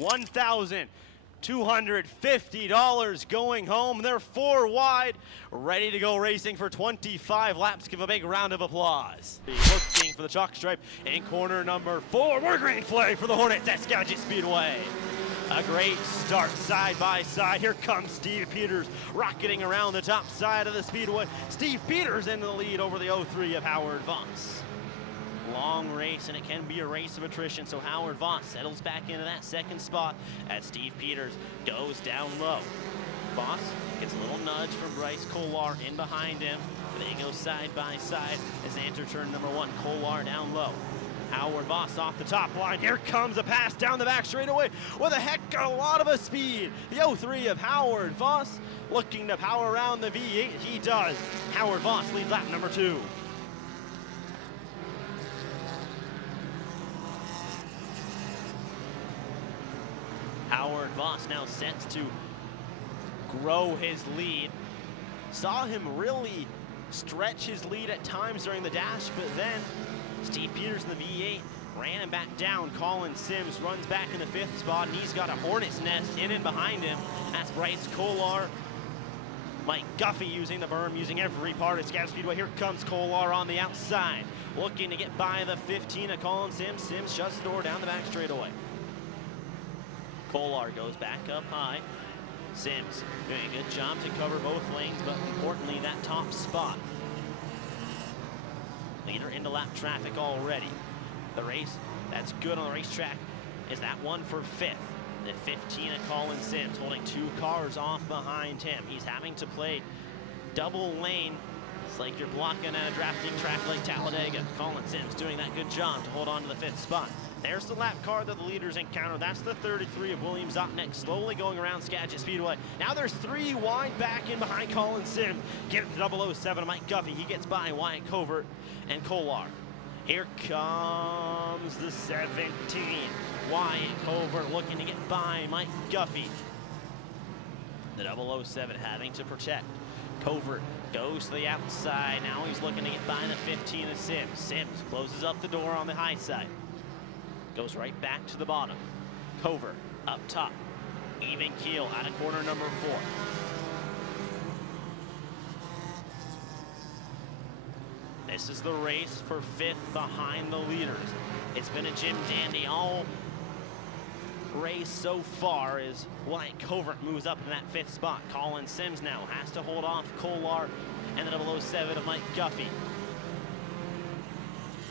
$1,250 going home. They're 4 wide, ready to go racing for 25 laps. Give a big round of applause. Looking for the chalk stripe in corner number 4. More green flag for the Hornets at Skagit Speedway. A great start side by side. Here comes Steve Peters rocketing around the top side of the speedway. Steve Peters in the lead over the 03 of Howard Voss. Long race, and it can be a race of attrition, so Howard Voss settles back into that second spot as Steve Peters goes down low. Voss gets a little nudge from Bryce Kolar in behind him. They go side by side as they enter turn number 1. Kolar down low. Howard Voss off the top line. Here comes a pass down the back straightaway with a heck of a lot of a speed. The 03 of Howard Voss looking to power around the V8. He does. Howard Voss leads lap number 2. Howard Voss now sets to grow his lead. Saw him really stretch his lead at times during the dash, but then Steve Peters in the V8 ran him back down. Colin Sims runs back in the 5th spot, and he's got a hornet's nest in and behind him. That's Bryce Kolar. Mike Guffey using the berm, using every part of Skagit Speedway. Here comes Kolar on the outside, looking to get by the 15 of Colin Sims. Sims shuts the door down the back straightaway. Kolar goes back up high. Sims doing a good job to cover both lanes, but importantly, that top spot. Leader into lap traffic already. The race that's good on the racetrack is that one for 5th. The 15 of Colin Sims holding 2 cars off behind him. He's having to play double lane. It's like you're blocking a drafting track like Talladega. Colin Sims doing that good job to hold on to the 5th spot. There's the lap car that the leaders encounter. That's the 33 of William Zotnik slowly going around Skagit Speedway. Now there's 3 wide back in behind Colin Sims. Get it to 007 of Mike Guffey. He gets by Wyatt Covert and Kolar. Here comes the 17. Wyatt Covert looking to get by Mike Guffey. The 007 having to protect. Covert goes to the outside. Now he's looking to get by the 15 of Sims. Sims closes up the door on the high side. Goes right back to the bottom. Covert up top. Even keel out of corner number 4. This is the race for 5th behind the leaders. It's been a Jim Dandy all race so far as Wyatt Covert moves up in that 5th spot. Colin Sims now has to hold off Kolar and the 007 of Mike Guffey.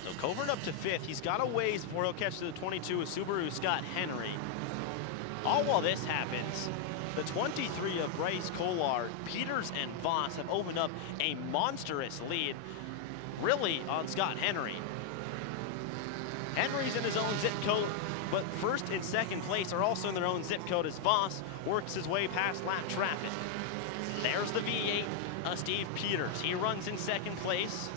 So Covert up to 5th. He's got a ways before he'll catch the 22 of Subaru Scott Henry. All while this happens, the 23 of Bryce Kolar, Peters, and Voss have opened up a monstrous lead, really, on Scott Henry. Henry's in his own zip code, but 1st and 2nd place are also in their own zip code as Voss works his way past lap traffic. There's the V8 of Steve Peters. He runs in 2nd place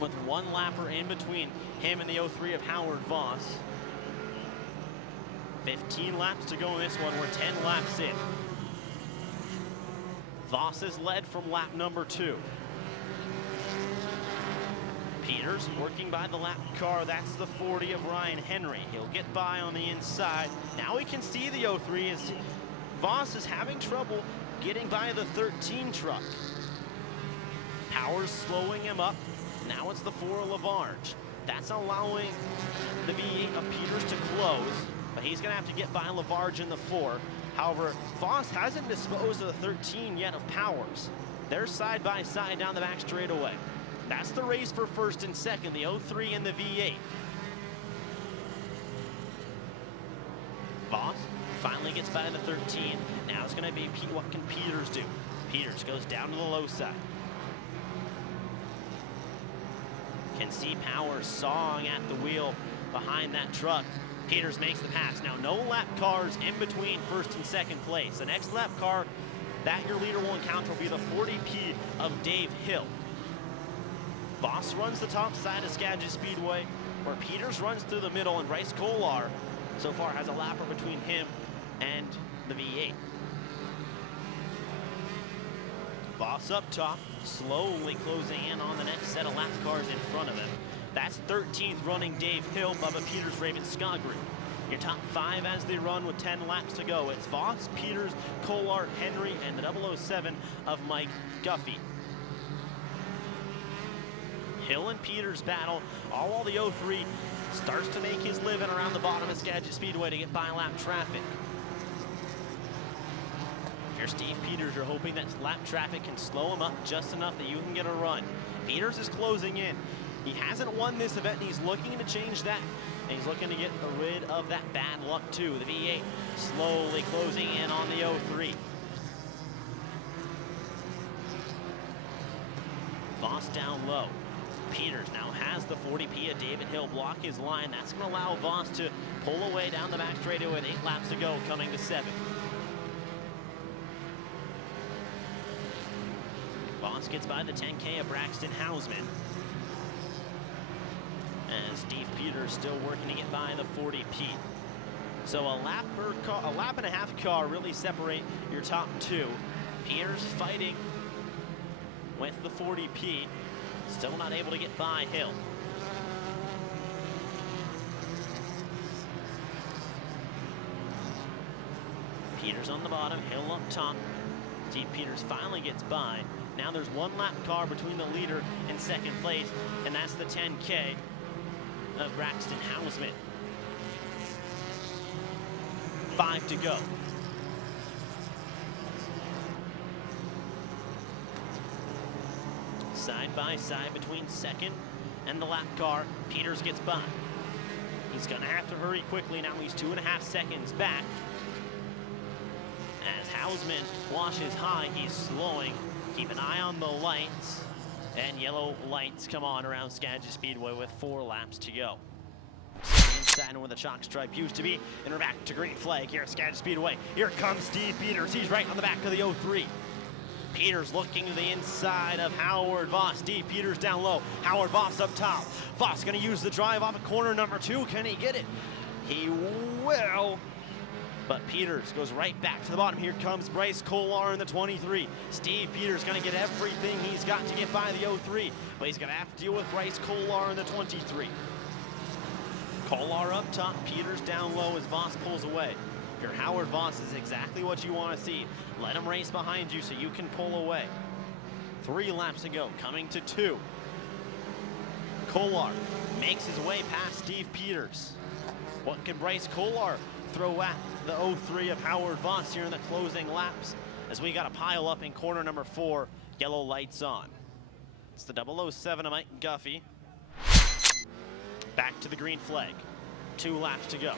with 1 lapper in between him and the 03 of Howard Voss. 15 laps to go in this one. We're 10 laps in. Voss is led from lap number 2. Peters working by the lap car. That's the 40 of Ryan Henry. He'll get by on the inside. Now we can see the 03 as Voss is having trouble getting by the 13 truck. Power's slowing him up. Now it's the 4 of Lavarge. That's allowing the V8 of Peters to close, but he's going to have to get by Lavarge in the 4. However, Voss hasn't disposed of the 13 yet of Powers. They're side by side down the back straightaway. That's the race for 1st and 2nd, the 03 and the V8. Voss finally gets by the 13. Now it's going to be what can Peters do? Peters goes down to the low side. Can see Powers sawing at the wheel behind that truck. Peters makes the pass. Now no lap cars in between 1st and 2nd place. The next lap car that your leader will encounter will be the 40P of Dave Hill. Voss runs the top side of Skagit Speedway, where Peters runs through the middle, and Bryce Kolar so far has a lapper between him and the V8. Voss up top, slowly closing in on the next set of lap cars in front of him. That's 13th running Dave Hill, Bubba Peters, Raven Skagit. Your top 5 as they run with 10 laps to go. It's Voss, Peters, Kolar, Henry, and the 007 of Mike Guffey. Hill and Peters battle, all while the 03 starts to make his living around the bottom of Skagit Speedway to get by lap traffic. If you're Steve Peters, you're hoping that lap traffic can slow him up just enough that you can get a run. Peters is closing in. He hasn't won this event, and he's looking to change that. And he's looking to get rid of that bad luck too. The V8 slowly closing in on the 03. Voss down low. Peters now has the 40P of David Hill block his line. That's going to allow Voss to pull away down the back straightaway with 8 laps to go, coming to 7. Voss gets by the 10K of Braxton Hausman. And Steve Peters still working to get by the 40P. So a lap and a half car really separate your top 2. Peters fighting with the 40P. Still not able to get by Hill. Peters on the bottom, Hill up top. Steve Peters finally gets by. Now there's 1 lap car between the leader and second place, and that's the 10K of Braxton Hausman. 5 to go. Side by side between second and the lap car. Peters gets by. He's gonna have to hurry quickly now. He's 2.5 seconds back. As Hausman washes high, he's slowing. Keep an eye on the lights. And yellow lights come on around Skagit Speedway with 4 laps to go. Inside where the chalk stripe used to be, and we're back to green flag here at Skagit Speedway. Here comes Steve Peters. He's right on the back of the 03. Peters looking to the inside of Howard Voss. Steve Peters down low. Howard Voss up top. Voss going to use the drive off of corner number 2. Can he get it? He will. But Peters goes right back to the bottom. Here comes Bryce Kolar in the 23. Steve Peters going to get everything he's got to get by the 03. But he's going to have to deal with Bryce Kolar in the 23. Kolar up top. Peters down low as Voss pulls away. If you're Howard Voss, is exactly what you want to see. Let him race behind you so you can pull away. 3 laps to go, coming to 2. Kolar makes his way past Steve Peters. What can Bryce Kolar throw at the 03 of Howard Voss here in the closing laps? As we got a pile up in corner number 4, yellow lights on. It's the 007 of Mike Guffey. Back to the green flag. 2 laps to go.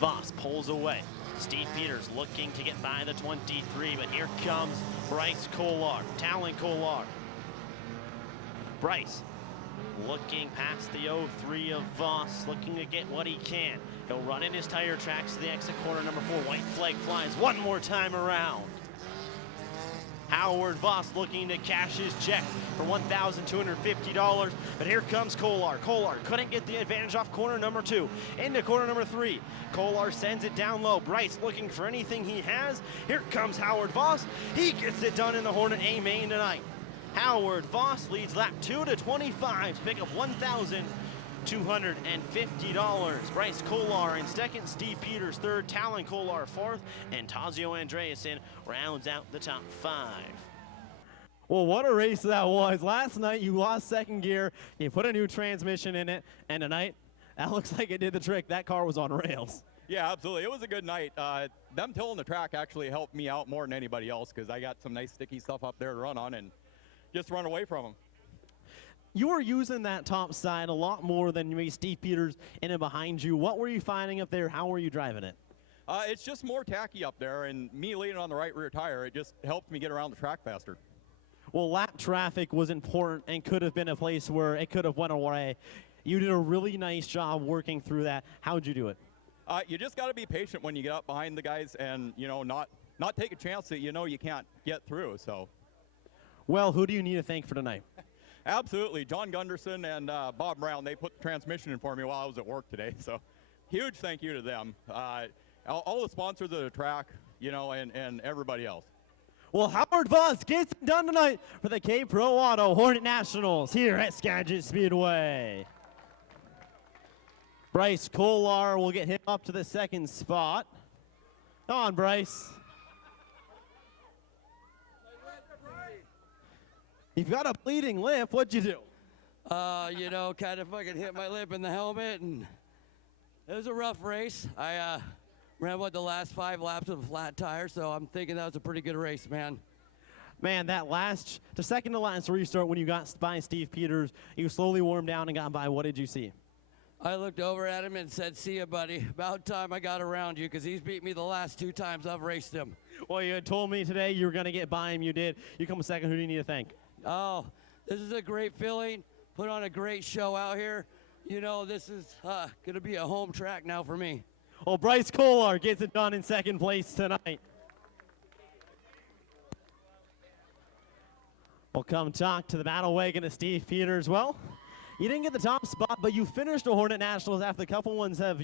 Voss pulls away. Steve Peters looking to get by the 23, but here comes Bryce Kolar, Talon Kolar. Bryce looking past the 03 of Voss, looking to get what he can. He'll run in his tire tracks to the exit corner number 4. White flag flies one more time around. Howard Voss looking to cash his check for $1,250, but here comes Kolar. Kolar couldn't get the advantage off corner number 2. Into corner number 3. Kolar sends it down low. Bryce looking for anything he has. Here comes Howard Voss. He gets it done in the Hornet A main tonight. Howard Voss leads lap 2 to 25 to pick up $1,250. Bryce Kolar in second, Steve Peters third, Talon Kolar fourth, and Tazio Andreasen rounds out the top 5. Well, what a race that was. Last night you lost second gear, you put a new transmission in it, and tonight that looks like it did the trick. That car was on rails. Yeah, absolutely. It was a good night. Them tilling the track actually helped me out more than anybody else because I got some nice sticky stuff up there to run on and just run away from them. You were using that top side a lot more than maybe Steve Peters in and behind you. What were you finding up there? How were you driving it? It's just more tacky up there, and me leaning on the right rear tire, it just helped me get around the track faster. Well, lap traffic was important and could have been a place where it could have went away. You did a really nice job working through that. How'd you do it? You just got to be patient when you get up behind the guys and, you know, not take a chance that you know you can't get through. So. Well, who do you need to thank for tonight? Absolutely. John Gunderson and Bob Brown, they put the transmission in for me while I was at work today. So huge thank you to them. All the sponsors of the track, you know, and everybody else. Well, Howard Voss gets it done tonight for the K-Pro Auto Hornet Nationals here at Skagit Speedway. Bryce Kolar will get him up to the second spot. Come on, Bryce. You've got a bleeding lip. What'd you do? You know, kind of fucking hit my lip in the helmet, and it was a rough race. I ran the last 5 laps with a flat tire, so I'm thinking that was a pretty good race, man. Man, the second to last restart when you got by Steve Peters, you slowly warmed down and got by. What did you see? I looked over at him and said, "See ya, buddy. About time I got around you, because he's beat me the last 2 times I've raced him." Well, you had told me today you were going to get by him. You did. You come second. Who do you need to thank? Oh, this is a great feeling. Put on a great show out here. You know, this is going to be a home track now for me. Well, Bryce Kolar gets it done in second place tonight. We'll come talk to the battle wagon of Steve Peters. Well, you didn't get the top spot, but you finished the Hornet Nationals after a couple ones have,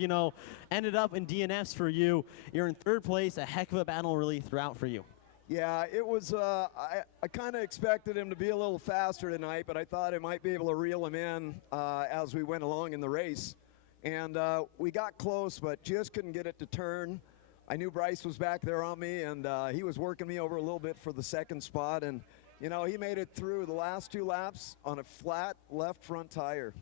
ended up in DNFs for you. You're in third place, a heck of a battle really throughout for you. Yeah, it was, I kind of expected him to be a little faster tonight, but I thought I might be able to reel him in as we went along in the race. And we got close, but just couldn't get it to turn. I knew Bryce was back there on me, and he was working me over a little bit for the second spot. And, he made it through the last 2 laps on a flat left front tire.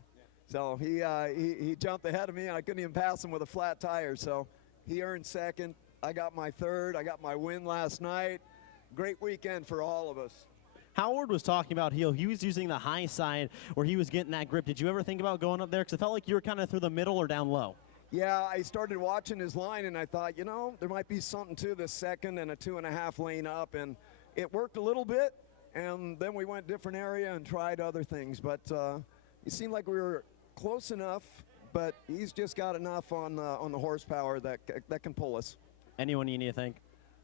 So he jumped ahead of me, and I couldn't even pass him with a flat tire. So he earned second. I got my third. I got my win last night. Great weekend for all of us. Howard was talking about he was using the high side where he was getting that grip. Did you ever think about going up there? Because it felt like you were kind of through the middle or down low. Yeah, I started watching his line, and I thought, there might be something to this second and a 2.5 lane up, and it worked a little bit, and then we went different area and tried other things. But it seemed like we were close enough, but he's just got enough on the horsepower that can pull us. Anyone you need to thank?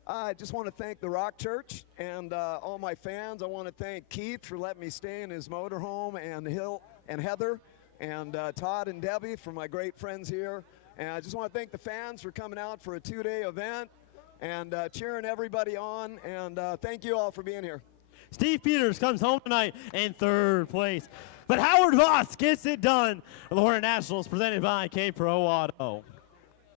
I just want to thank the Rock Church and all my fans. I want to thank Keith for letting me stay in his motorhome, and Hill and Heather, and Todd and Debbie for my great friends here. And I just want to thank the fans for coming out for a 2-day event and cheering everybody on. And thank you all for being here. Steve Peters comes home tonight in third place. But Howard Voss gets it done. The Hornet Nationals presented by K-Pro Auto.